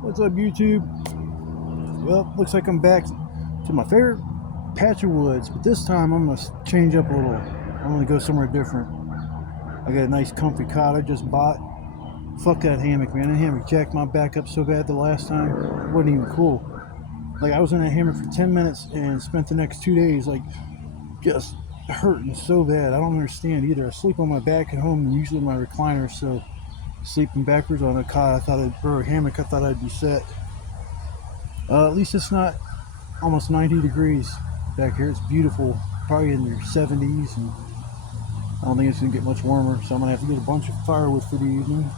What's up, YouTube? Well, looks like I'm back to my favorite patch of woods, but this time I'm gonna change up a little. I'm gonna go somewhere different. I got a nice comfy cot I just bought. Fuck that hammock, man. That hammock jacked my back up so bad the last time. It wasn't even cool. Like, I was in that hammock for 10 minutes and spent the next 2 days, like, just hurting so bad. I don't understand either. I sleep on my back at home and usually my recliner, so sleeping backwards on a cot, or a hammock, I thought I'd be set. At least it's not almost 90 degrees back here. It's beautiful, probably in your 70s, and I don't think it's gonna get much warmer, so I'm gonna have to get a bunch of firewood for the evening.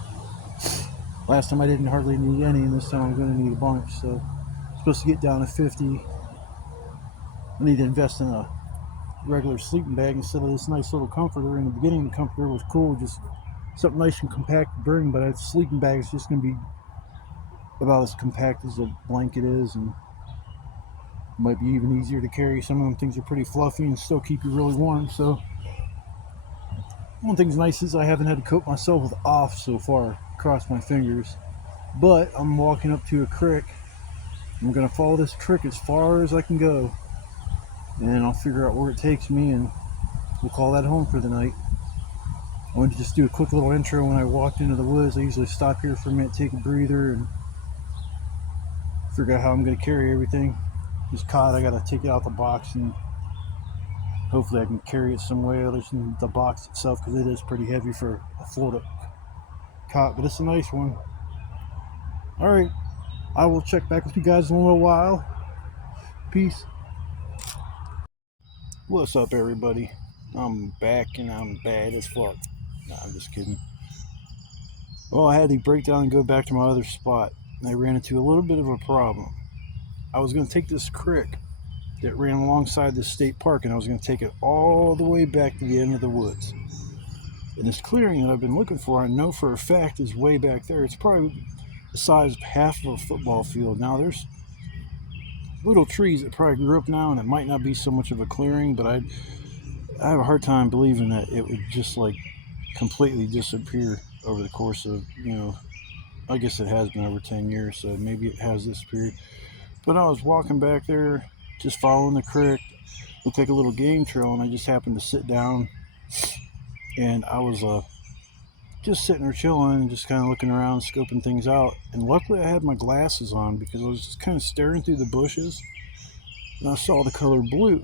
Last time I didn't hardly need any, and this time I'm gonna need a bunch, so I'm supposed to get down to 50. I need to invest in a regular sleeping bag instead of this nice little comforter. In the beginning, the comforter was cool, just something nice and compact to bring, but a sleeping bag is just gonna be about as compact as a blanket is, and might be even easier to carry. Some of them things are pretty fluffy and still keep you really warm, so one thing's nice is I haven't had to coat myself with off so far, cross my fingers. But I'm walking up to a creek. I'm gonna follow this creek as far as I can go, and I'll figure out where it takes me, and we'll call that home for the night. I wanted to just do a quick little intro. When I walked into the woods, I usually stop here for a minute, take a breather, and figure out how I'm gonna carry everything. This cot, I gotta take it out the box, and hopefully I can carry it some way other than the box itself, because it is pretty heavy for a Florida cot, but it's a nice one. All right, I will check back with you guys in a little while. Peace. What's up, everybody? I'm back and I'm bad as fuck. Nah, I'm just kidding. Well, I had to break down and go back to my other spot, and I ran into a little bit of a problem. I was going to take this creek that ran alongside this state park, and I was going to take it all the way back to the end of the woods. And this clearing that I've been looking for, I know for a fact is way back there. It's probably the size of half of a football field. Now, there's little trees that probably grew up now, and it might not be so much of a clearing, but I have a hard time believing that it would just like completely disappear over the course of, I guess it has been over 10 years, so maybe it has disappeared. But I was walking back there, just following the creek, looked like a little game trail, and I just happened to sit down, and I was just sitting there chilling, just kind of looking around, scoping things out. And luckily I had my glasses on, because I was just kind of staring through the bushes, and I saw the color blue.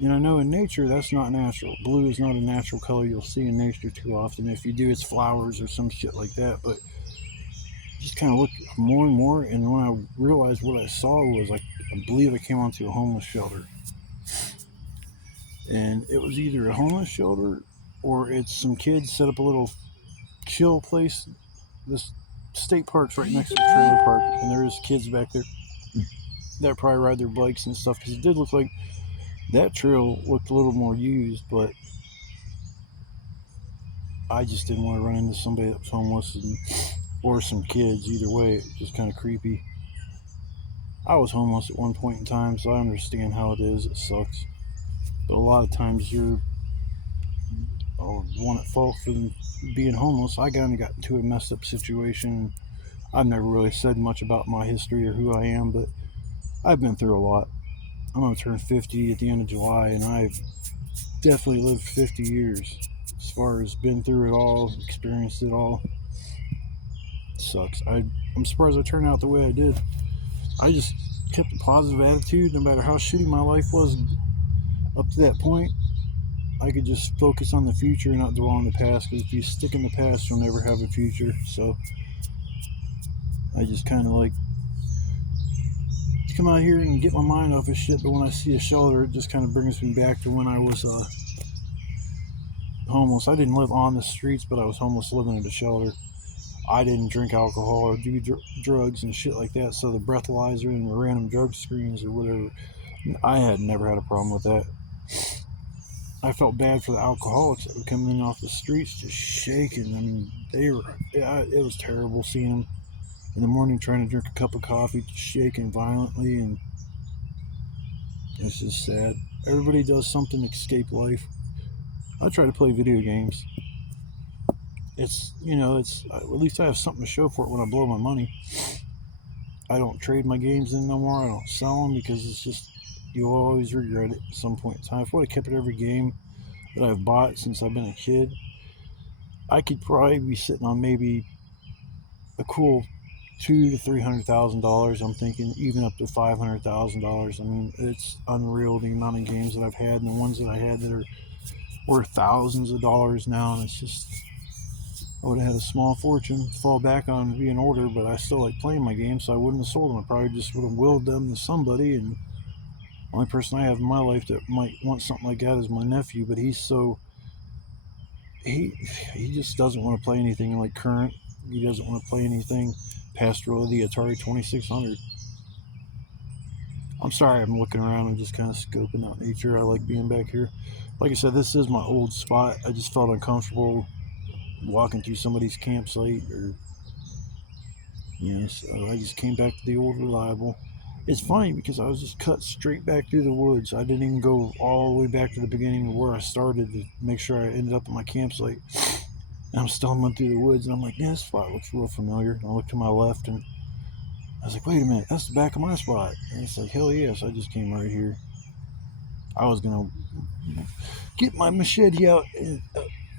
And I know in nature that's not natural. Blue is not a natural color you'll see in nature too often. If you do, it's flowers or some shit like that. But just kind of looked more and more, and when I realized what I saw was, like, I believe I came onto a homeless shelter. And it was either a homeless shelter or it's some kids set up a little chill place. This state park's right next to the trailer park, and there's kids back there that probably ride their bikes and stuff, because it did look like that trail looked a little more used, but I just didn't want to run into somebody that was homeless, or some kids. Either way, it was just kind of creepy. I was homeless at one point in time, so I understand how it is. It sucks. But a lot of times you're one at fault for them being homeless. I kind of got into a messed up situation. I've never really said much about my history or who I am, but I've been through a lot. I'm going to turn 50 at the end of July, and I've definitely lived 50 years. As far as been through it all, experienced it all. It sucks. I'm surprised I turned out the way I did. I just kept a positive attitude no matter how shitty my life was up to that point. I could just focus on the future and not dwell on the past, because if you stick in the past, you'll never have a future. So I just kind of like to come out here and get my mind off of shit. But when I see a shelter, it just kind of brings me back to when I was homeless. I didn't live on the streets, but I was homeless living in a shelter. I didn't drink alcohol or do drugs and shit like that, so the breathalyzer and the random drug screens or whatever, I had never had a problem with that. I felt bad for the alcoholics that were coming in off the streets just shaking. I mean, it was terrible seeing them in the morning trying to drink a cup of coffee, just shaking violently, and it's just sad. Everybody does something to escape life. I try to play video games. It's at least I have something to show for it when I blow my money. I don't trade my games in no more. I don't sell them because it's just, you'll always regret it at some point in time. If I would have kept it every game that I've bought since I've been a kid, I could probably be sitting on maybe a cool $200,000 to $300,000. I'm thinking even up to $500,000. I mean, it's unreal the amount of games that I've had and the ones that I had that are worth thousands of dollars now. And it's just, I would have had a small fortune to fall back on being older, but I still like playing my games, so I wouldn't have sold them. I probably just would have willed them to somebody. And the only person I have in my life that might want something like that is my nephew, but he's so, he just doesn't want to play anything like current. He doesn't want to play anything past really the Atari 2600. I'm sorry, I'm looking around and just kind of scoping out nature. I like being back here. Like I said, this is my old spot. I just felt uncomfortable walking through somebody's campsite, or so I just came back to the old reliable. It's funny because I was just cut straight back through the woods. I didn't even go all the way back to the beginning of where I started to make sure I ended up at my campsite. And I'm stumbling through the woods, and I'm like, yeah, this spot looks real familiar. And I looked to my left, and I was like, wait a minute, that's the back of my spot. And it's like, hell yes, I just came right here. I was going to get my machete out and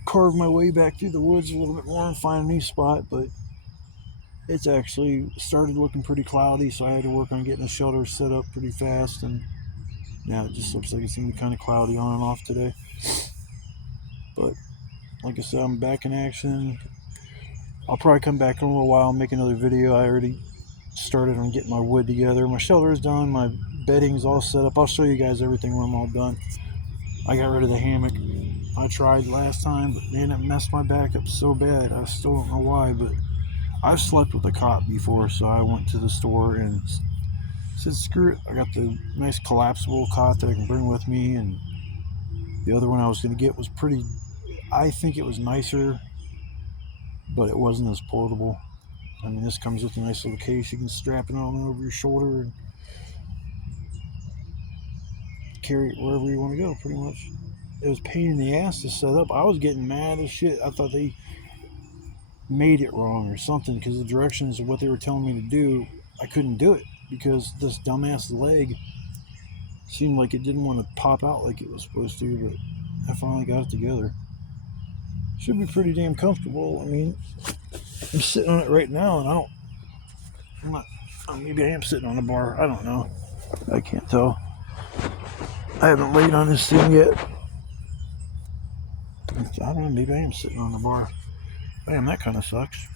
carve my way back through the woods a little bit more and find a new spot, but it's actually started looking pretty cloudy, so I had to work on getting the shelter set up pretty fast, and now it just looks like it's going to be kind of cloudy on and off today. But like I said, I'm back in action. I'll probably come back in a little while and make another video. I already started on getting my wood together. My shelter is done, my bedding's all set up. I'll show you guys everything when I'm all done. I got rid of the hammock. I tried last time, but man, it messed my back up so bad. I still don't know why, but I've slept with a cot before, so I went to the store and said, screw it. I got the nice collapsible cot that I can bring with me, and the other one I was going to get was pretty, I think it was nicer, but it wasn't as portable. I mean, this comes with a nice little case. You can strap it on over your shoulder and carry it wherever you want to go, pretty much. It was a pain in the ass to set up. I was getting mad as shit. I thought they made it wrong or something, because the directions of what they were telling me to do, I couldn't do it because this dumbass leg seemed like it didn't want to pop out like it was supposed to, but I finally got it together. Should be pretty damn comfortable. I mean, I'm sitting on it right now, and I'm not, maybe I am sitting on a bar. I don't know. I can't tell. I haven't laid on this thing yet. I don't know, maybe I am sitting on the bar. Damn, that kind of sucks.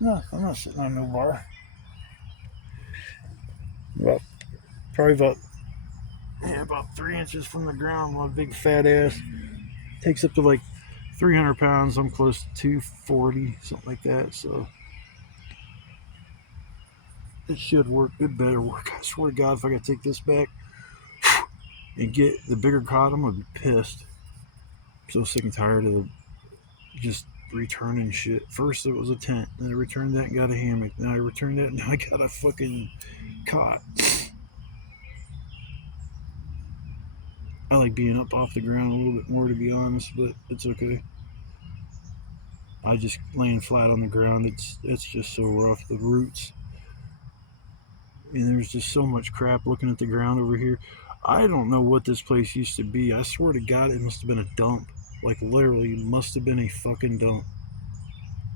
No, I'm not sitting on no bar. Well, probably about 3 inches from the ground. My big fat ass takes up to like 300 pounds. I'm close to 240, something like that. So it should work. It better work. I swear to God, if I gotta take this back and get the bigger cot, I'm gonna be pissed. I'm so sick and tired of just returning shit. First it was a tent, then I returned that and got a hammock. Then I returned that and now I got a fucking cot. I like being up off the ground a little bit more, to be honest, but it's okay. I just laying flat on the ground. It's just so rough. The roots. And there's just so much crap looking at the ground over here. I don't know what this place used to be. I swear to God, it must have been a dump. Like, literally, must have been a fucking dump.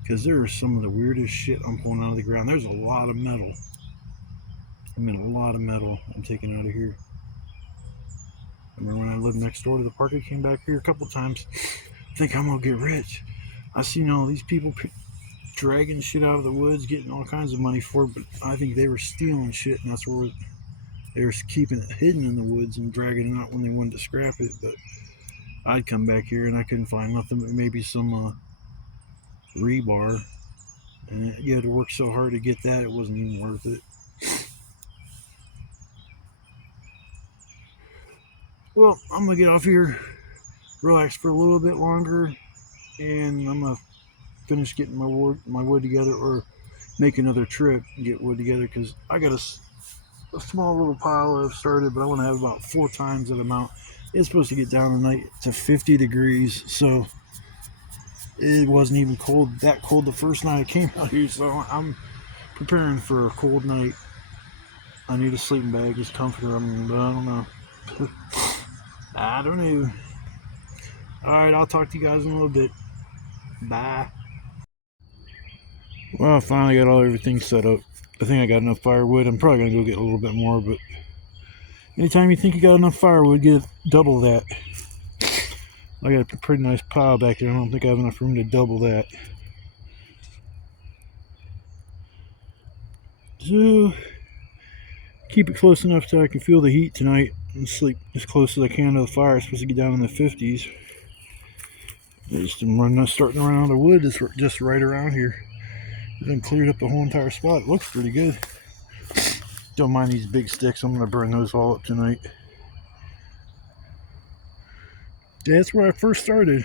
Because there is some of the weirdest shit I'm pulling out of the ground. There's a lot of metal. I mean, a lot of metal I'm taking out of here. I remember when I lived next door to the park, I came back here a couple times. Think I'm gonna get rich. I seen all these people dragging shit out of the woods, getting all kinds of money for it, but I think they were stealing shit, and that's where they were keeping it hidden in the woods and dragging it out when they wanted to scrap it. But I'd come back here and I couldn't find nothing but maybe some rebar, and you had to work so hard to get that, it wasn't even worth it. Well, I'm gonna get off here, relax for a little bit longer, and I'm gonna finish getting my wood together, or make another trip and get wood together, because I got a small little pile I've started, but I want to have about 4 times that amount. It's supposed to get down tonight to 50 degrees, so It wasn't even that cold the first night I came out here, so I'm preparing for a cold night. I need a sleeping bag, just comforter. I don't know. I don't know. Alright, I'll talk to you guys in a little bit. Bye. Well, I finally got everything set up. I think I got enough firewood. I'm probably going to go get a little bit more, but anytime you think you got enough firewood, get double that. I got a pretty nice pile back there. I don't think I have enough room to double that. So, keep it close enough so I can feel the heat tonight and sleep as close as I can to the fire. It's supposed to get down in the 50s. I'm starting to run out of wood. It's just right around here. It done cleared up the whole entire spot. It looks pretty good. Don't mind these big sticks. I'm going to burn those all up tonight. Yeah, that's where I first started.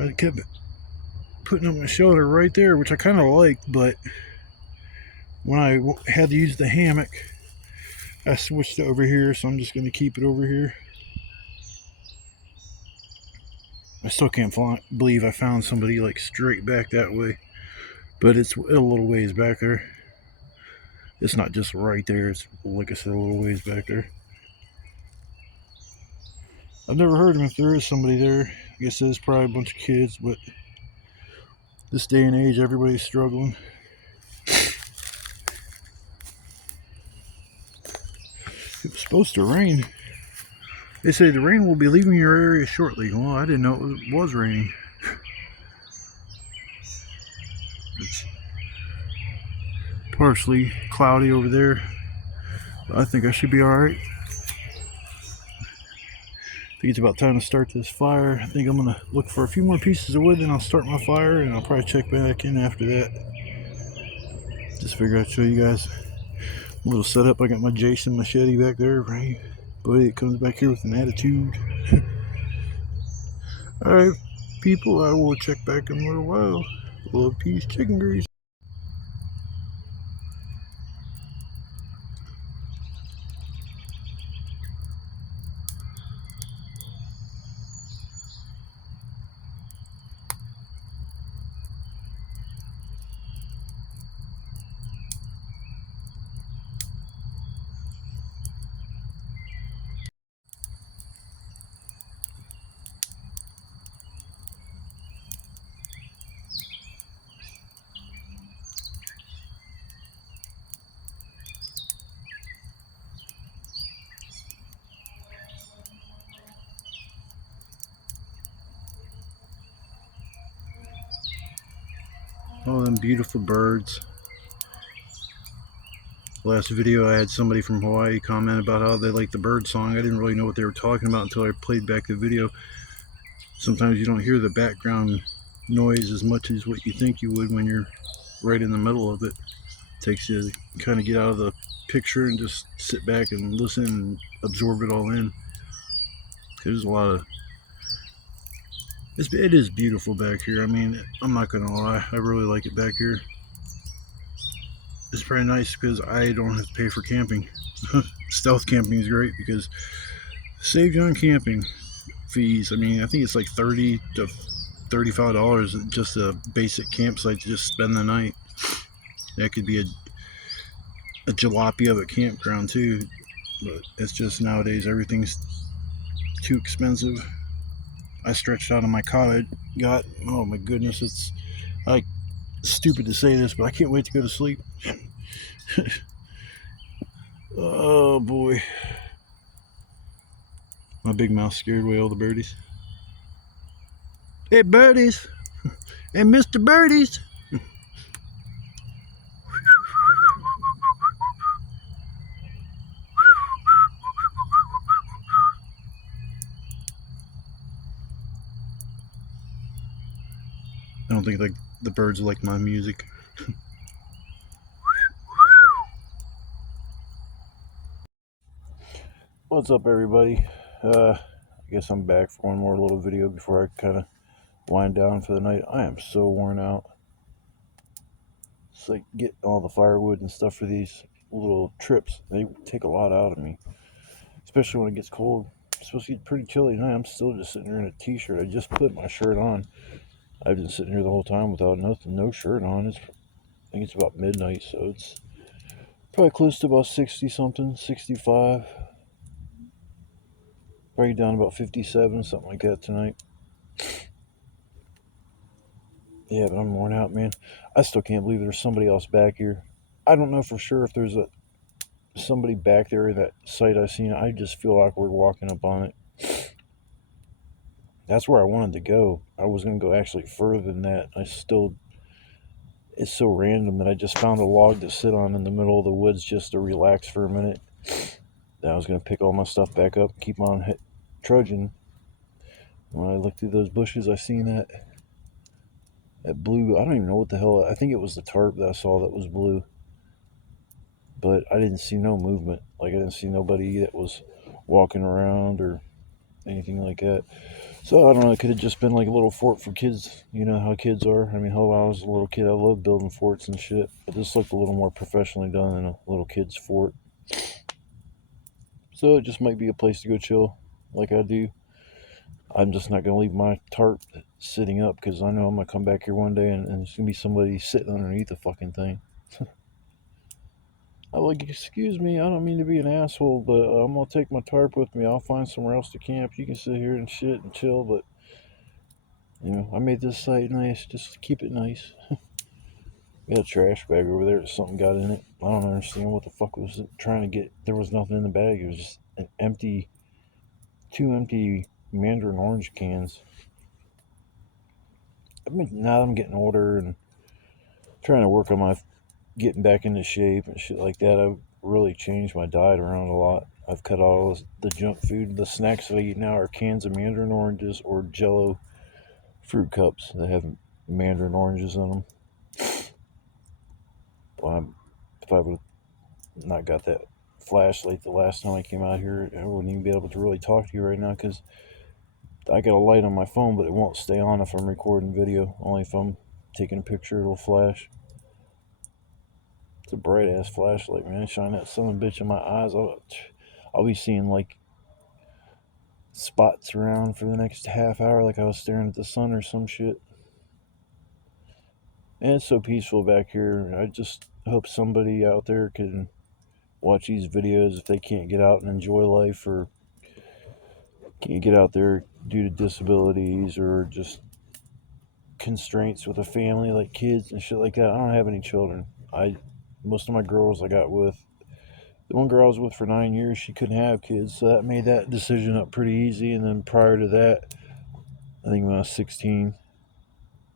I kept putting up my shelter right there, which I kind of liked, but when I had to use the hammock, I switched it over here, so I'm just going to keep it over here. I still can't believe I found somebody like straight back that way, but it's a little ways back there. It's not just right there, it's like I said, a little ways back there. I've never heard him if there is somebody there. I guess there's probably a bunch of kids, but this day and age, everybody's struggling. It was supposed to rain. They say the rain will be leaving your area shortly. Well, I didn't know it was raining. It's partially cloudy over there. I think I should be alright. I think it's about time to start this fire. I think I'm going to look for a few more pieces of wood, then I'll start my fire, and I'll probably check back in after that. Just figured I'd show you guys a little setup. I got my Jason machete back there, right? But it comes back here with an attitude. Alright, people, I will check back in a little while. Love, peace, chicken grease. All them beautiful birds. Last video I had somebody from Hawaii comment about how they like the bird song. I didn't really know what they were talking about until I played back the video. Sometimes you don't hear the background noise as much as what you think you would when you're right in the middle of it. It takes you to kind of get out of the picture and just sit back and listen and absorb it all in. There's a lot of it is beautiful back here. I mean, I'm not gonna lie, I really like it back here. It's pretty nice because I don't have to pay for camping. Stealth camping is great because it saves you on camping fees. I mean, I think it's like $30 to $35 just a basic campsite to just spend the night. That could be a jalopy of a campground too, but it's just nowadays everything's too expensive. I stretched out on my cot. Oh my goodness, it's like stupid to say this, but I can't wait to go to sleep. Oh boy, my big mouth scared away all the birdies. Hey birdies, hey Mr. Birdies. I don't think like the birds like my music. What's up, everybody? I guess I'm back for one more little video before I kind of wind down for the night. I am so worn out. It's like getting all the firewood and stuff for these little trips. They take a lot out of me, especially when it gets cold. It's supposed to get pretty chilly tonight. I'm still just sitting here in a t-shirt. I just put my shirt on. I've been sitting here the whole time without nothing, no shirt on. I think it's about midnight, so it's probably close to about 60 something, 65. Probably down about 57, something like that tonight. Yeah, but I'm worn out, man. I still can't believe there's somebody else back here. I don't know for sure if there's somebody back there in that site I seen. I just feel awkward walking up on it. That's where I wanted to go. I was gonna go actually further than that. It's so random that I just found a log to sit on in the middle of the woods just to relax for a minute. Then I was gonna pick all my stuff back up, keep on trudging. When I looked through those bushes, I seen that blue. I don't even know what the hell. I think it was the tarp that I saw that was blue, but I didn't see no movement. Like I didn't see nobody that was walking around or anything like that. So I don't know. It could have just been like a little fort for kids. You know how kids are. I mean, hell, when I was a little kid, I loved building forts and shit. But this looked a little more professionally done than a little kid's fort. So it just might be a place to go chill, like I do. I'm just not gonna leave my tarp sitting up because I know I'm gonna come back here one day and there's gonna be somebody sitting underneath the fucking thing. I'm like, excuse me, I don't mean to be an asshole, but I'm gonna take my tarp with me. I'll find somewhere else to camp. You can sit here and shit and chill, but I made this site nice. Just keep it nice. We had a trash bag over there. Something got in it. I don't understand what the fuck was it trying to get. There was nothing in the bag. It was just two empty Mandarin orange cans. Now I'm getting older and trying to work on my getting back into shape and shit like that. I've really changed my diet around a lot. I've cut all the junk food. The snacks that I eat now are cans of Mandarin oranges or Jello fruit cups that have Mandarin oranges in them. Well, if I would have not got that flashlight the last time I came out here, I wouldn't even be able to really talk to you right now because I got a light on my phone, but it won't stay on if I'm recording video. Only if I'm taking a picture, it'll flash. It's a bright ass flashlight, man. Shine that son of a bitch in my eyes. I'll be seeing like spots around for the next half hour, like I was staring at the sun or some shit. And it's so peaceful back here. I just hope somebody out there can watch these videos if they can't get out and enjoy life or can't get out there due to disabilities or just constraints with a family like kids and shit like that. I don't have any children. Most of my girls I got with, the one girl I was with for 9 years, she couldn't have kids, so that made that decision up pretty easy. And then prior to that, I think when I was 16,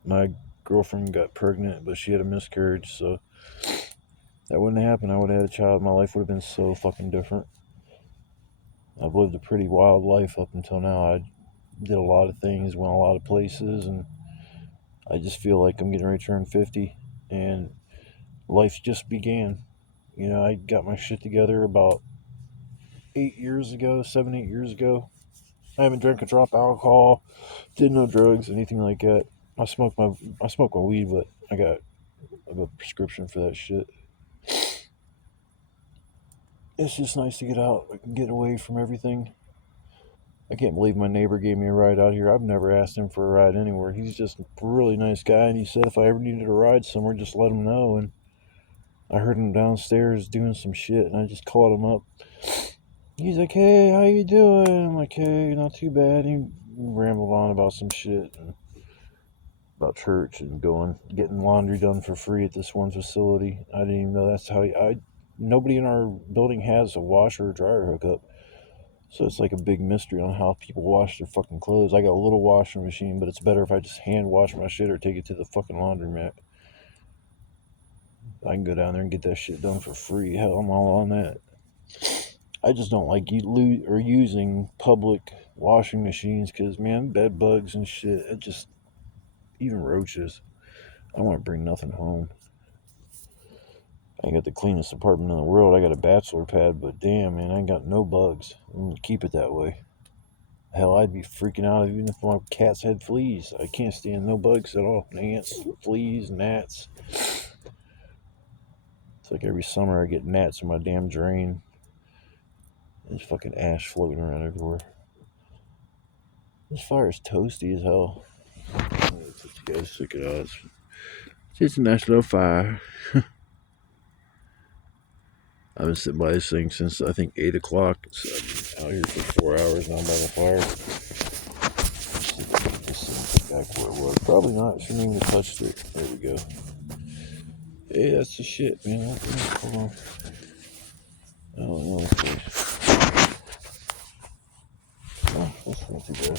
my girlfriend got pregnant, but she had a miscarriage, so that wouldn't have happened. I would have had a child. My life would have been so fucking different. I've lived a pretty wild life up until now. I did a lot of things, went a lot of places, and I just feel like I'm getting ready to turn 50, and life just began. I got my shit together about 8 years ago, 8 years ago. I haven't drank a drop of alcohol, did no drugs, anything like that. I smoke my weed, but I got a prescription for that shit. It's just nice to get out, get away from everything. I can't believe my neighbor gave me a ride out here. I've never asked him for a ride anywhere. He's just a really nice guy, and he said if I ever needed a ride somewhere, just let him know. And I heard him downstairs doing some shit, and I just called him up. He's like, "Hey, how you doing?" I'm like, "Hey, not too bad." He rambled on about some shit and about church and getting laundry done for free at this one facility. I didn't even know that's how nobody in our building has a washer or dryer hookup. So it's like a big mystery on how people wash their fucking clothes. I got a little washing machine, but it's better if I just hand wash my shit or take it to the fucking laundromat. I can go down there and get that shit done for free. Hell, I'm all on that. I just don't like using public washing machines because, man, bed bugs and shit. Even roaches. I want to bring nothing home. I ain't got the cleanest apartment in the world. I got a bachelor pad, but damn, man, I ain't got no bugs. I'm gonna keep it that way. Hell, I'd be freaking out even if my cats had fleas. I can't stand no bugs at all. Ants, fleas, gnats. It's like every summer I get gnats in my damn drain. There's fucking ash floating around everywhere. This fire is toasty as hell. Let you guys check it out. It's just a nice little fire. I've been sitting by this thing since I think 8 o'clock. So I've been out here for 4 hours now by the fire. Just back where it was. Probably not. Shouldn't even have touched it. There we go. Hey, that's the shit, man. Hold on. Oh, no, that's not too bad.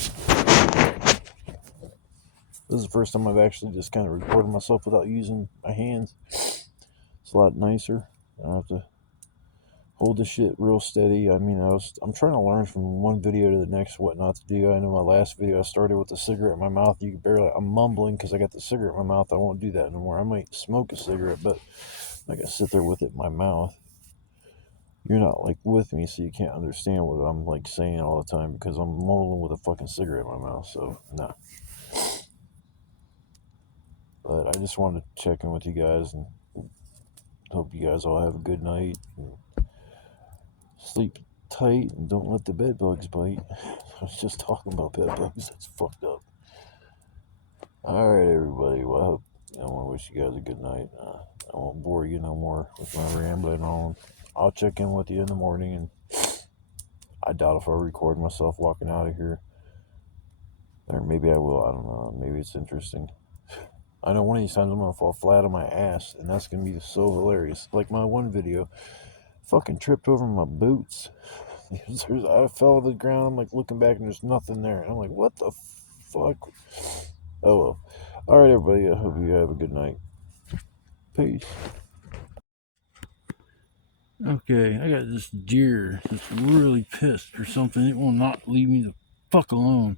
This is the first time I've actually just kind of recorded myself without using my hands. It's a lot nicer. I don't have to hold the shit real steady. I mean, I'm trying to learn from one video to the next what not to do. I know my last video I started with a cigarette in my mouth. You can barely. I'm mumbling because I got the cigarette in my mouth. I won't do that anymore. I might smoke a cigarette, but I gotta sit there with it in my mouth. You're not like with me, so you can't understand what I'm like saying all the time because I'm mumbling with a fucking cigarette in my mouth. So no. But I just wanted to check in with you guys and hope you guys all have a good night. Sleep tight and don't let the bed bugs bite. I was just talking about bed bugs. That's fucked up. Alright, everybody. Well, I hope I want to wish you guys a good night. I won't bore you no more with my rambling on. I'll check in with you in the morning, and I doubt if I record myself walking out of here. Or maybe I will. I don't know. Maybe it's interesting. I know one of these times I'm going to fall flat on my ass, and that's going to be so hilarious. Like my one video, fucking tripped over my boots. I fell to the ground. I'm like looking back, and there's nothing there. And I'm like, what the fuck? Oh well. Alright, everybody. I hope you have a good night. Peace. Okay, I got this deer that's really pissed or something. It will not leave me the fuck alone.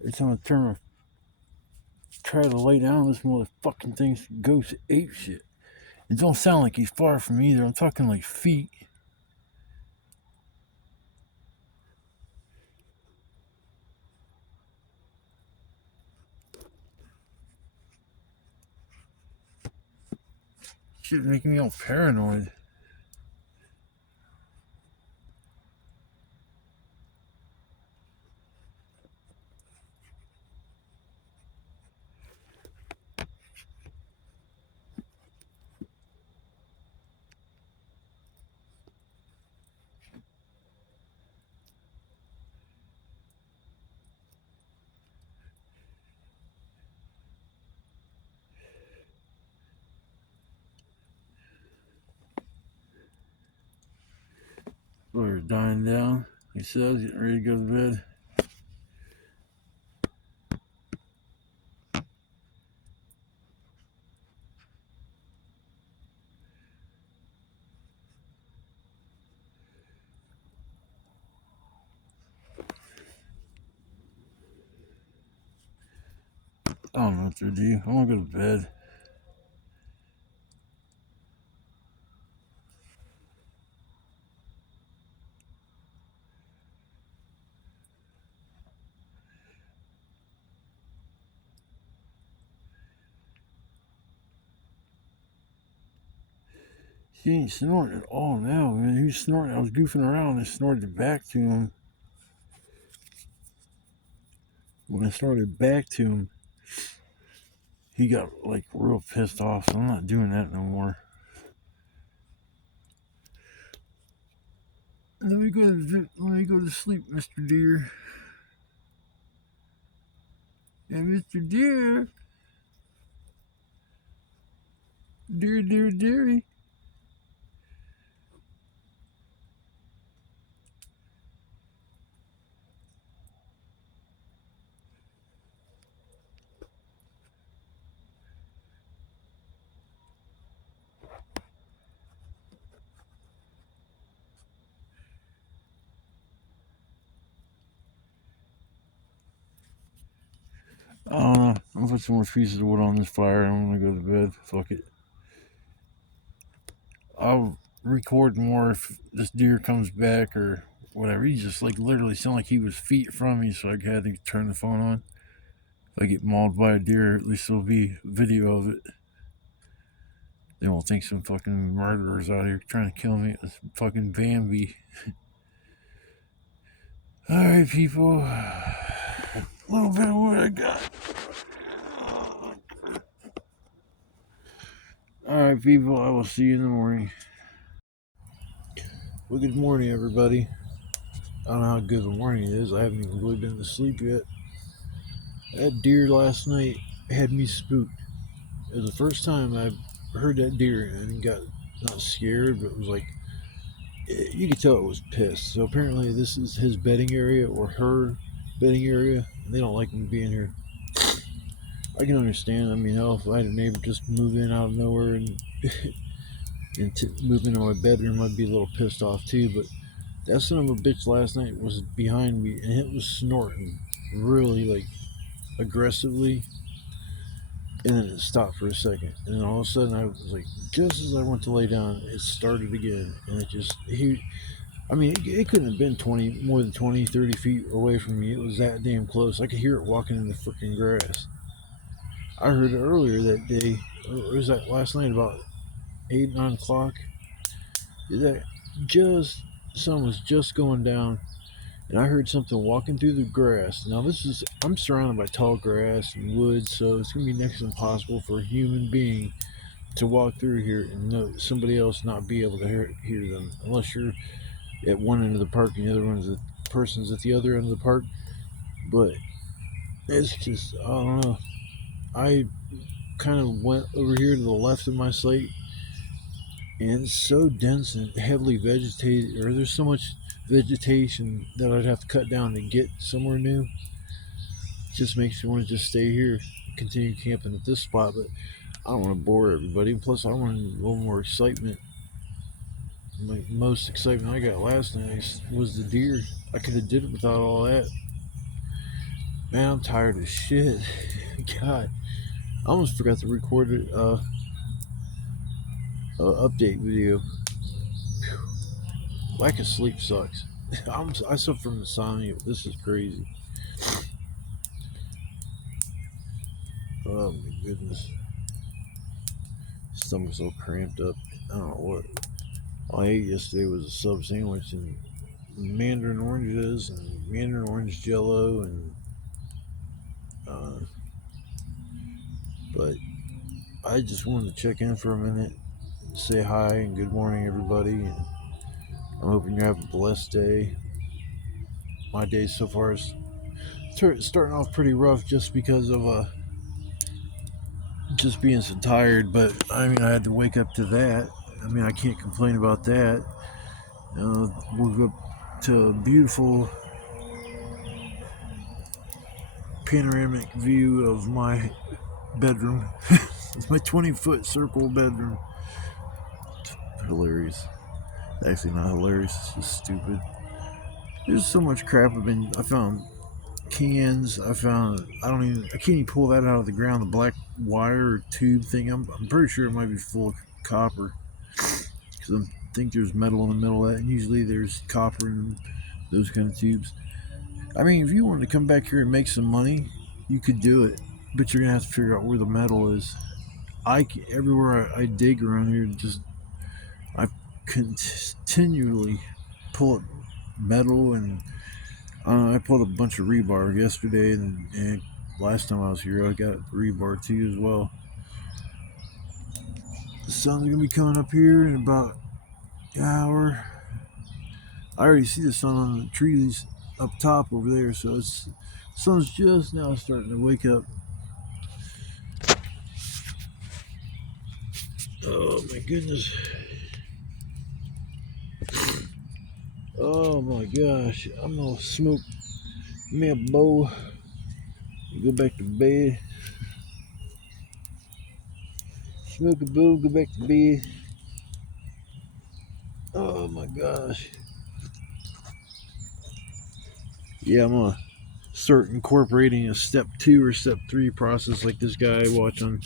Every time I try to lay down, this motherfucking thing goes ape shit. It don't sound like he's far from me either. I'm talking like feet. Shit making me all paranoid. We're dying down. He says, getting ready to go to bed. I don't know what to do. I want to go to bed. He ain't snorting at all now, man. He was snorting. I was goofing around and snorted back to him. When I started back to him, he got like real pissed off. So I'm not doing that no more. Let me go to sleep, Mr. Deer. And Mr. Deer, dearie. I don't know. I'm gonna put some more pieces of wood on this fire and I'm gonna go to bed. Fuck it. I'll record more if this deer comes back or whatever. He just like literally sounded like he was feet from me, so I had to turn the phone on. If I get mauled by a deer, at least there'll be video of it. They don't think some fucking murderers out here trying to kill me. It's fucking Bambi. Alright, people. A little bit of what I got. Alright, people. I will see you in the morning. Well, good morning, everybody. I don't know how good of a morning it is. I haven't even really been to sleep yet. That deer last night had me spooked. It was the first time I heard that deer and got not scared, but it was like you could tell it was pissed. So apparently this is his bedding area or her bedding area, and they don't like me being here. I can understand. I mean, hell, if I had a neighbor just move in out of nowhere and move into my bedroom, I'd be a little pissed off too. But that son of a bitch last night was behind me, and it was snorting really like aggressively, and then it stopped for a second, and then all of a sudden I was like, just as I went to lay down, it started again, and I mean, it couldn't have been more than 20, 30 feet away from me. It was that damn close. I could hear it walking in the freaking grass. I heard it earlier that day, or was that last night about 8, 9 o'clock? That just, the sun was just going down, and I heard something walking through the grass. Now I'm surrounded by tall grass and woods, so it's going to be next to impossible for a human being to walk through here and somebody else not be able to hear them, unless you're at one end of the park and the other person's at the other end of the park. But it's just, I don't know. I kind of went over here to the left of my slate, and it's so dense and heavily vegetated, or there's so much vegetation that I'd have to cut down to get somewhere new. It just makes me want to just stay here and continue camping at this spot, but I don't want to bore everybody. Plus, I want a little more excitement. My most excitement I got last night was the deer. I could have did it without all that. Man, I'm tired as shit. God, I almost forgot to record a update video. Lack of sleep sucks. I suffer from insomnia. This is crazy. Oh my goodness. Stomach's so cramped up. I don't know what. All I ate yesterday was a sub sandwich and mandarin oranges and mandarin orange jello and but I just wanted to check in for a minute, say hi and good morning everybody, and I'm hoping you have a blessed day. My day so far is starting off pretty rough just because of just being so tired, but I mean I had to wake up to that. I mean I can't complain about that. Woke up to a beautiful panoramic view of my bedroom. It's my 20-foot circle bedroom. It's hilarious. Actually not hilarious, it's just stupid. There's so much crap I found cans. I can't even pull that out of the ground. The black wire or tube thing. I'm pretty sure it might be full of copper because I think there's metal in the middle of that, and usually there's copper in those kind of tubes. I mean, if you wanted to come back here and make some money, you could do it, but you're gonna have to figure out where the metal is. Everywhere I dig around here, I continually pull up metal, and I pulled a bunch of rebar yesterday, and last time I was here I got rebar too as well. The sun's gonna be coming up here in about an hour. I already see the sun on the trees up top over there, so the sun's just now starting to wake up. Oh my goodness. Oh my gosh. I'm gonna smoke me a bowl, go back to bed. Smoke a bowl, go back to bed. Oh my gosh. Yeah, I'm gonna start incorporating a step 2 or step 3 process like this guy I watch on.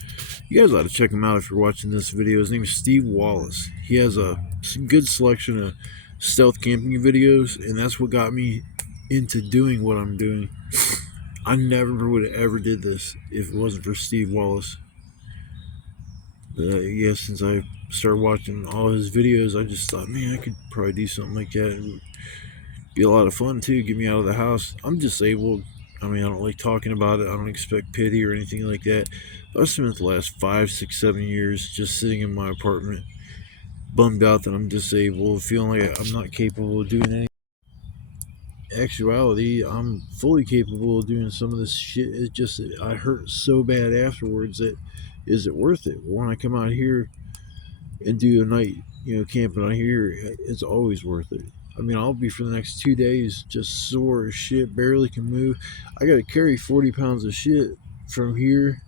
You guys ought to check him out if you're watching this video. His name is Steve Wallace. He has a good selection of stealth camping videos, and that's what got me into doing what I'm doing. I never would have ever did this if it wasn't for Steve Wallace. Yeah, since I started watching all his videos, I just thought, man, I could probably do something like that. It would be a lot of fun too. Get me out of the house. I'm disabled. I mean, I don't like talking about it. I don't expect pity or anything like that. I've spent the last 5, 6, 7 years just sitting in my apartment, bummed out that I'm disabled, feeling like I'm not capable of doing anything. Actuality, I'm fully capable of doing some of this shit. It's just that I hurt so bad afterwards that is it worth it? When I come out here and do a night, camping out here, it's always worth it. I mean, I'll be for the next 2 days just sore as shit, barely can move. I got to carry 40 pounds of shit from here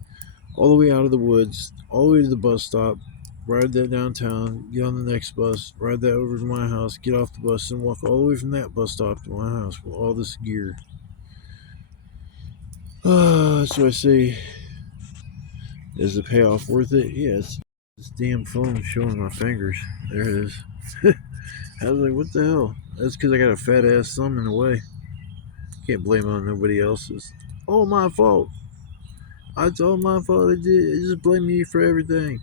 all the way out of the woods, all the way to the bus stop, ride that downtown, get on the next bus, ride that over to my house, get off the bus, and walk all the way from that bus stop to my house with all this gear. So I say, is the payoff worth it? Yes. This damn phone showing my fingers. There it is. I was like, what the hell? That's because I got a fat ass thumb in the way. Can't blame it on nobody else's. All my fault. It's all my fault. I did. Just blame me for everything.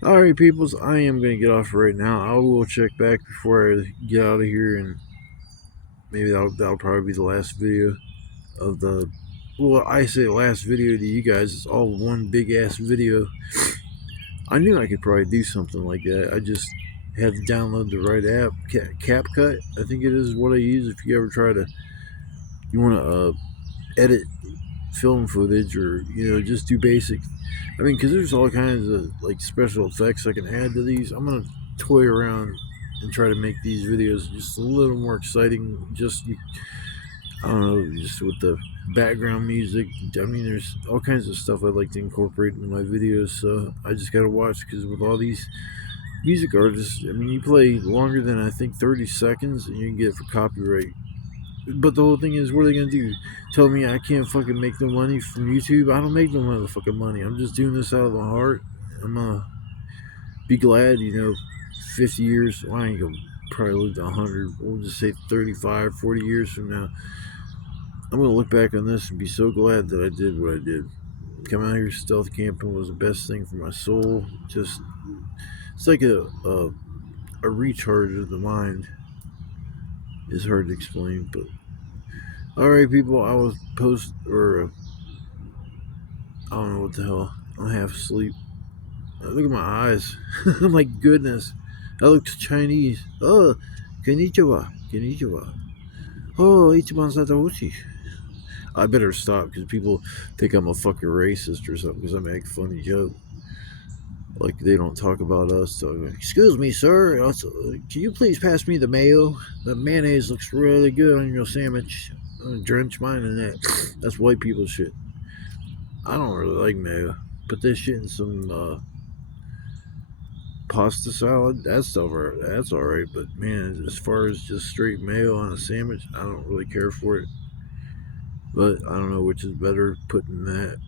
Alright, peoples. I am going to get off right now. I will check back before I get out of here, and maybe that'll probably be the last video of the. Well, I say last video to you guys. It's all one big ass video. I knew I could probably do something like that. I just had to download the right app. CapCut, I think it is what I use. If you ever try to, you want to edit film footage, or just do basic. I mean, because there's all kinds of like special effects I can add to these. I'm gonna toy around and try to make these videos just a little more exciting. I don't know, just with the background music. I mean, there's all kinds of stuff I'd like to incorporate into my videos. So I just gotta watch, because with all these music artists, I mean, you play longer than I think 30 seconds and you can get it for copyright. But the whole thing is, what are they gonna do? Tell me I can't fucking make no money from YouTube? I don't make no motherfucking money. I'm just doing this out of my heart. I'm gonna be glad, 50 years. Well, I ain't gonna probably live to 100. We'll just say 35, 40 years from now. I'm gonna look back on this and be so glad that I did what I did. Coming out here stealth camping was the best thing for my soul. Just, it's like a recharge of the mind. It's hard to explain, but all right, people. I was post or I don't know what the hell. I'm half asleep. Look at my eyes. My goodness, I look Chinese. Oh, konnichiwa, konnichiwa. Oh, ichiban satoshi. I better stop because people think I'm a fucking racist or something because I make a funny joke. Like they don't talk about us. So, excuse me, sir. Can you please pass me the mayo? The mayonnaise looks really good on your sandwich. I'm gonna drench mine in that. That's white people shit. I don't really like mayo. Put this shit in some pasta salad. That's all right. But man, as far as just straight mayo on a sandwich, I don't really care for it. But I don't know which is better, putting that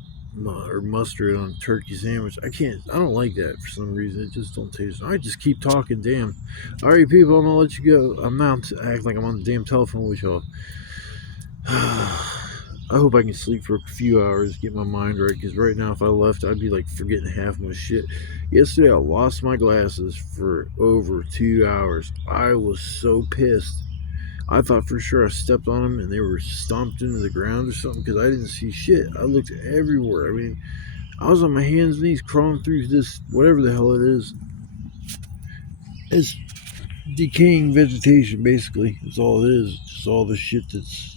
or mustard on a turkey sandwich. I can't. I don't like that for some reason. It just don't taste. I just keep talking. Damn. All right, people. I'm gonna let you go. I'm not to act like I'm on the damn telephone with y'all. I hope I can sleep for a few hours, get my mind right. Because right now, if I left, I'd be like forgetting half my shit. Yesterday, I lost my glasses for over 2 hours. I was so pissed. I thought for sure I stepped on them and they were stomped into the ground or something, because I didn't see shit. I looked everywhere. I mean, I was on my hands and knees crawling through this, whatever the hell it is. It's decaying vegetation, basically. That's all it is. Just all the shit that's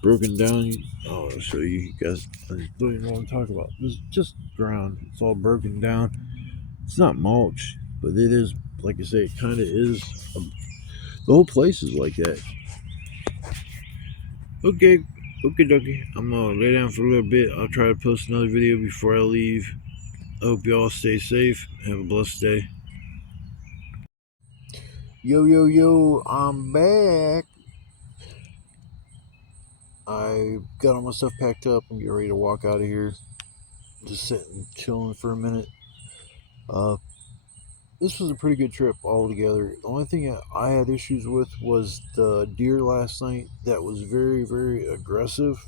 broken down. Oh, I'll show you guys. I don't even know what I'm talking about. It's just ground. It's all broken down. It's not mulch, but it is, like I say, it kind of is. The whole place is like that. Okay, okay, dokie. I'm gonna lay down for a little bit. I'll try to post another video before I leave. I hope y'all stay safe. Have a blessed day. Yo, yo, yo, I'm back. I got all my stuff packed up. I'm getting ready to walk out of here. Just sitting, chilling for a minute. Uh, this was a pretty good trip altogether. The only thing I had issues with was the deer last night that was very, very aggressive.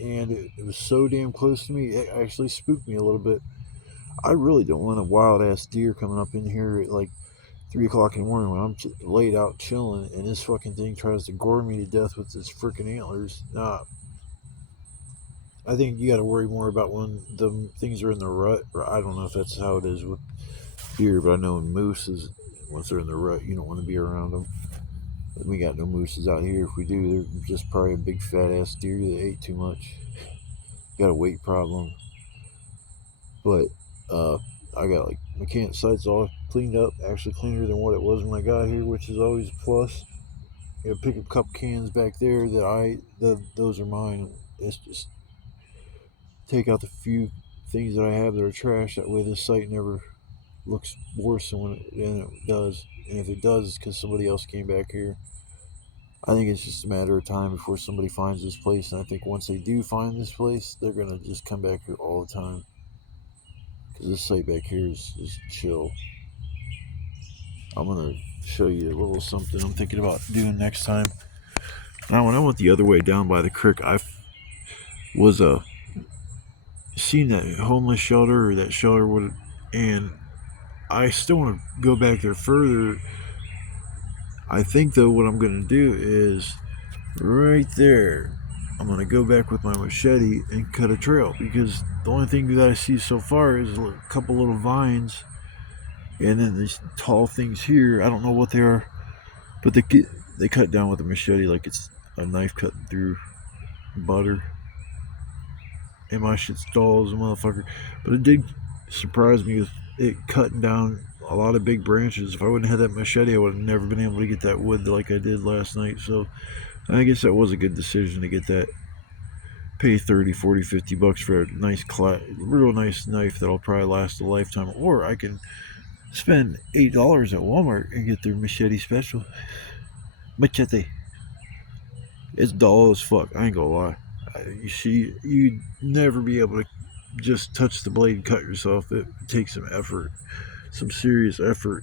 and it was so damn close to me, it actually spooked me a little bit. I really don't want a wild ass deer coming up in here at like 3 o'clock in the morning when I'm laid out chilling, and this fucking thing tries to gore me to death with its freaking antlers. Nah, I think you got to worry more about when the things are in the rut. Or I don't know if that's how it is with deer, but I know in mooses, once they're in the rut, you don't want to be around them. We got no mooses out here. If we do, they're just probably a big fat ass deer that ate too much. Got a weight problem. But I got like my campsite's all cleaned up, actually cleaner than what it was when I got here, which is always a plus. You know, pick up a couple cans back there that those are mine. It's just take out the few things that I have that are trash. That way, this site never looks worse than it does. And if it does, it's because somebody else came back here. I think it's just a matter of time before somebody finds this place. And I think once they do find this place, they're gonna just come back here all the time. Because this site back here is chill. I'm gonna show you a little something I'm thinking about doing next time. Now, when I went the other way down by the creek, I was seen that homeless shelter or that shelter would, and I still want to go back there further. I think though what I'm gonna do is right there. I'm gonna go back with my machete and cut a trail because the only thing that I see so far is a couple little vines, and then these tall things here. I don't know what they are, but they cut down with a machete like it's a knife cutting through butter. And my shit's dull as a motherfucker. But it did surprise me with it cutting down a lot of big branches. If I wouldn't have had that machete, I would have never been able to get that wood like I did last night. So I guess that was a good decision to get that. Pay 30, 40, 50 bucks for a nice, real nice knife that'll probably last a lifetime. Or I can spend $8 at Walmart and get their machete special. Machete. It's dull as fuck. I ain't gonna lie. You'd never be able to just touch the blade and cut yourself. It takes some effort, some serious effort.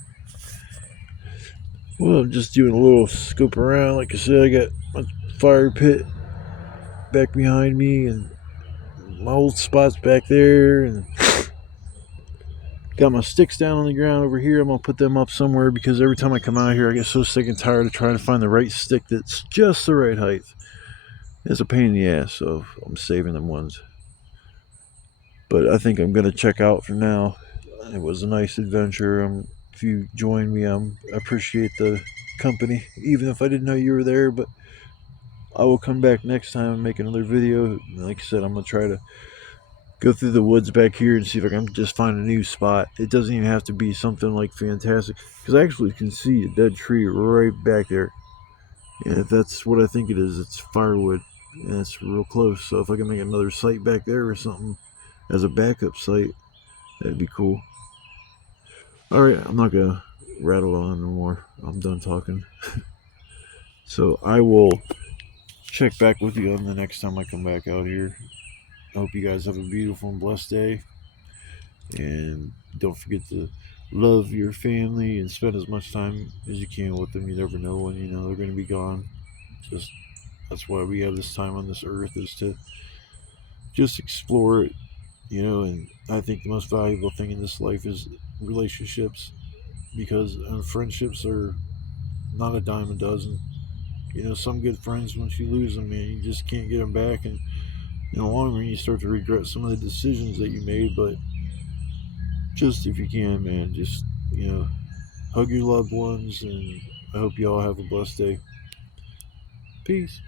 Well, I'm just doing a little scoop around. Like I said, I got my fire pit back behind me, and my old spots back there, and got my sticks down on the ground over here. I'm gonna put them up somewhere because every time I come out here, I get so sick and tired of trying to find the right stick that's just the right height. It's a pain in the ass, so I'm saving them ones. But I think I'm going to check out for now. It was a nice adventure. If you join me, I appreciate the company, even if I didn't know you were there. But I will come back next time and make another video. Like I said, I'm going to try to go through the woods back here and see if I can just find a new spot. It doesn't even have to be something like fantastic, because I actually can see a dead tree right back there. And if that's what I think it is, it's firewood. And it's real close. So if I can make another site back there or something as a backup site, that'd be cool. Alright, I'm not gonna rattle on no more. I'm done talking. So I will check back with you on the next time I come back out here. I hope you guys have a beautiful and blessed day. And don't forget to love your family and spend as much time as you can with them. You never know when they're gonna be gone. That's why we have this time on this earth, is to just explore it, and I think the most valuable thing in this life is relationships, because friendships are not a dime a dozen. Some good friends, once you lose them, man, you just can't get them back, and in the long run you start to regret some of the decisions that you made. But just, if you can, man, just hug your loved ones, and I hope you all have a blessed day. Peace.